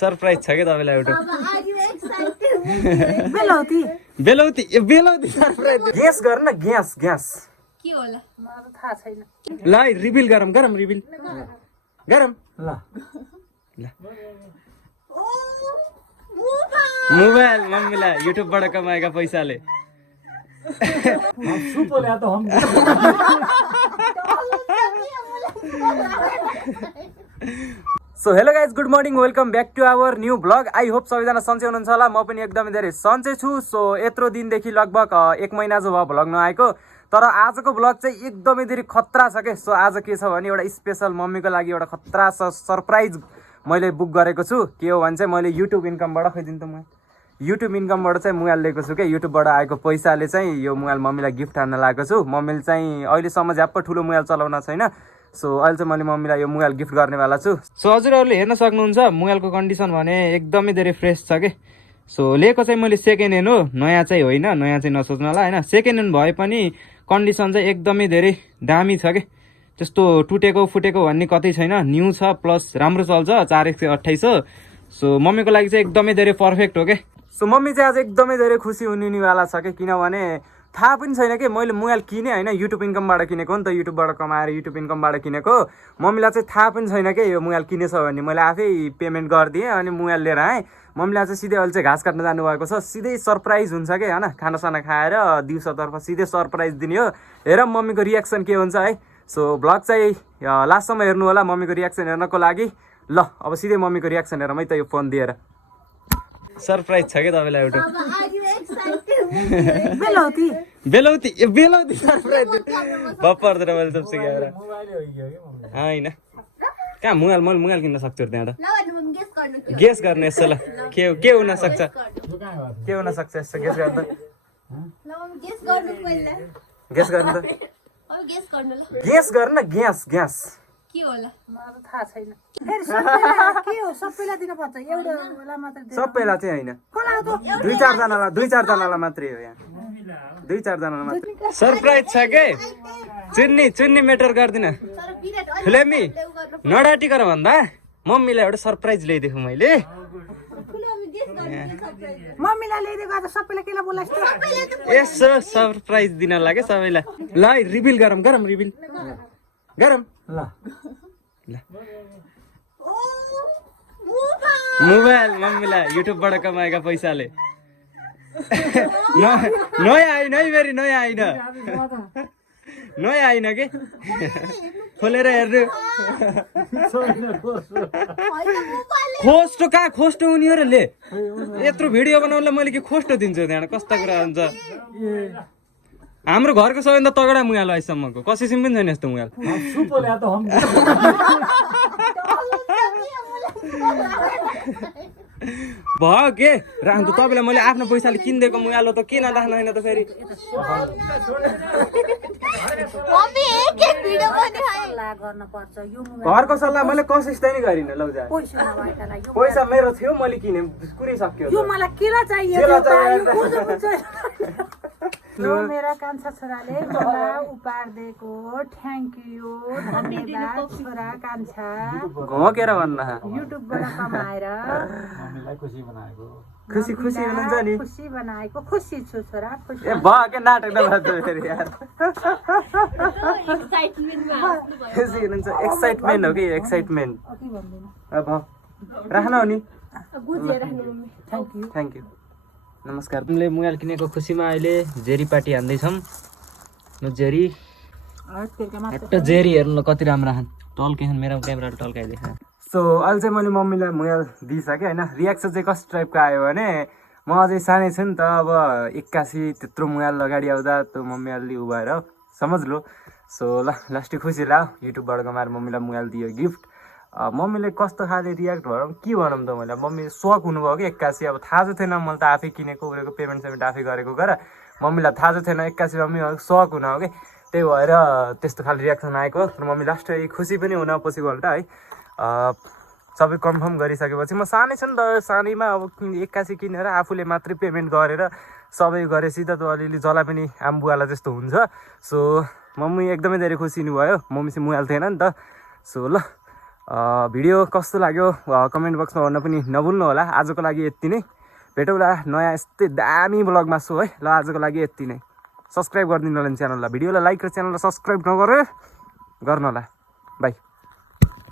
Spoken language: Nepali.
सरप्राइज छ के तपाईलाई एउटा बेलौती बेलौती बेलौती सरप्राइज ग्यास गर न ग्यास ग्यास के होला मलाई थाहा छैन ल रिभिल गरम गरम रिभिल गरम ल ल मोबाइल मम्मीलाई युट्युबबाट कमाएका पैसाले so hello guys good morning welcome back to our new blog I hope सबैजना सन्चै हुनुहुन्छ होला म पनि एकदमै धेरै सन्चै छु सो यत्रो दिनदेखि लगभग 1 महिना जो भयो भ्लग नआएको तर आजको भ्लग चाहिँ एकदमै धेरै खतरा छ के सो आज के छ भने एउटा स्पेशल मम्मीको लागि एउटा खतरा सरप्राइज मैले बुक गरेको छु के हो भने चाहिँ मैले युट्युब इन्कमबाट खैदिनु त म युट्युब इन्कमबाट चाहिँ मोबाइल लिएको छु के युट्युबबाट आएको पैसाले चाहिँ यो मोबाइल मम्मीलाई गिफ्ट हान्न लागेको छु मम्मीले चाहिँ अहिलेसम्म झ्याप्प ठुलो मोबाइल चलाउन छैन सो अहिले चाहिँ मैले मम्मीलाई यो मोबाइल गिफ्ट गर्नेवाला छु सो हजुरहरूले हेर्न सक्नुहुन्छ मोबाइलको कन्डिसन भने एकदमै धेरै फ्रेस छ के सो लिएको चाहिँ मैले सेकेन्ड ह्यान्ड हो नयाँ चाहिँ होइन नयाँ चाहिँ नसोच्नु होला होइन सेकेन्ड ह्यान्ड भए पनि कन्डिसन चाहिँ एकदमै धेरै दामी छ के त्यस्तो टुटेको फुटेको भन्ने कतै छैन न्यू छ प्लस राम्रो चल्छ 4/128 हो सो मम्मीको लागि चाहिँ एकदमै धेरै पर्फेक्ट हो के सो मम्मी चाहिँ आज एकदमै धेरै खुसी हुनेवाला छ कि किनभने थाहा पनि छैन कि मैले मोबाइल किने होइन युट्युब इन्कमबाट किनेको नि त युट्युबबाट कमाएर युट्युब इन्कमबाट किनेको मम्मीलाई चाहिँ थाहा पनि छैन कि यो मोबाइल किनेछ भने मैले आफै पेमेन्ट गरिदिएँ अनि मोबाइल लिएर आएँ मम्मीलाई चाहिँ सिधै अहिले चाहिँ घाँस काट्न जानुभएको छ सिधै सरप्राइज हुन्छ कि होइन खानासाना खाएर दिउँसोतर्फ सिधै सरप्राइज दिने हो हेर मम्मीको रियाक्सन के हुन्छ है सो भ्लग चाहिँ लास्टसम्म हेर्नु होला मम्मीको रियाक्सन हेर्नको लागि ल अब सिधै मम्मीको रियाक्सन हेरौँ है त यो फोन दिएर सरप्राइज छ के तपाईलाई एउटा बेलौती बेलौती बेलौती सरप्राइज बप्पर मैले सबसे क्यामेरा होइन कहाँ मोबाइल मैले मोबाइल किन्न सक्छु त्यहाँ त गेस गर्ने यसो ल के हुन सक्छ के हुन सक्छ यसो गेस गर्दा गेस गर्नु त गेस गर्न ग्यास ग्यास के होला मलाई थाहा छैन फेरि के हो सबैलाई दिन पर्छ एउटा होला मात्र सबैलाई चाहिँ होइन दुई चार जनालाई मात्रै हो यहाँ 2-4 जनालाई मात्रै सरप्राइज छ के चुन्नी मेटर गर्दिन फिल्मी नडाटिकर भन्दा मम्मीलाई एउटा सरप्राइज ल्याइदिएको मैले मम्मीलाई ल्याइदिएको आज सबैलाई केलाई बोलाइस् यसो सरप्राइज दिन लाग्यो सबैलाई ल रिभिल गरम रिभिल गरम ल मोबाइल मम्मीलाई युट्युबबाट कमाएका पैसाले नयाँ आइन है फेरि नयाँ आइन के खोलेर हेर्नु खोस्टो कहाँ खोस्टो हुने हो र ले यत्रो भिडियो बनाउनलाई मैले के खोस्टो दिन्छु त्यहाँ कस्ता कुरा हुन्छ हाम्रो घरको सबैभन्दा तगडा मुगाल अहिलेसम्मको कसैसिम पनि छैन यस्तो मुगाल भयो के राख्नु तपाईँलाई मैले आफ्नो पैसाले किनिदिएको मुगालो त किन राख्नु होइन त फेरि घरको सल्लाह मैले कसैसित नि गरिनँ लौ जा पैसा मेरो थियो मैले किने कुनै सक्यो यो मेरा कान्छा छोराले मलाई उपहार दिएको थ्याङ्क यू धन्यवाद छोरा कान्छा घोकेर भन्न युट्युबबाट कमाएर खुसी हुनुहुन्छ नि खुसी बनाएको खुसी छु छोरा खुसी ए भयो के नाटक नभन्छ फेरि यार खुसी हुनुहुन्छ एक्साइटमेन्ट हो कि एक्साइटमेन्ट अब राख्न हो नि थ्याङ्क यू नमस्कार तिमीले मोबाइल किनेको खुसीमा अहिले जेरी पार्टी हान्दैछौँ जेरी हेर्नु कति राम्रो खान टल्के मेरो क्यामेराले टल्काइदिएछ सो अहिले चाहिँ मैले मम्मीलाई मोबाइल दिइसकेँ होइन रियाक्सन चाहिँ कस्तो टाइपको आयो भने म अझै सानै छु नि त अब 81 त्यत्रो मोबाइल अगाडि आउँदा त्यो मम्मी अलि उ भएर समझ लो सो ल लास्टै खुसी लाग्यो युट्युबबाट कमाएर मम्मीलाई मोबाइल दियो गिफ्ट मम्मीले कस्तो खाले रियाक्ट भएर के भनौँ त मैले मम्मी सक हुनुभयो कि 81 अब थाहा चाहिँ थिएन मैले त आफै किनेको उनीहरूको पेमेन्ट आफै गरेको गर मम्मीलाई थाहा चाहिँ थिएन 81 मम्मी सक हुन हो कि त्यही भएर त्यस्तो खाले रियाक्सन आएको र मम्मी लास्टै खुसी पनि हुन पछिपल्ट है सबै कन्फर्म गरिसकेपछि म सानै छु नि त सानैमा अब 81 किनेर आफूले मात्रै पेमेन्ट गरेर सबै गरेपछि त अलिअलि जला पनि आम्बुवाला जस्तो हुन्छ सो मम्मी एकदमै धेरै खुसी हुनुभयो मम्मी चाहिँ मोबाइल थिएन नि त सो ल भिडियो कस्तो लाग्यो कमेन्ट बक्समा भन्न पनि नभुल्नु होला। आजको लागि यति नै, भेटौँला नयाँ यस्तै दामी ब्लगमा छु है। ल आजको लागि यति नै, सब्सक्राइब गरिदिनु होला च्यानललाई, भिडियोलाई लाइक र च्यानललाई सब्सक्राइब नगरे गर्नु होला। बाई।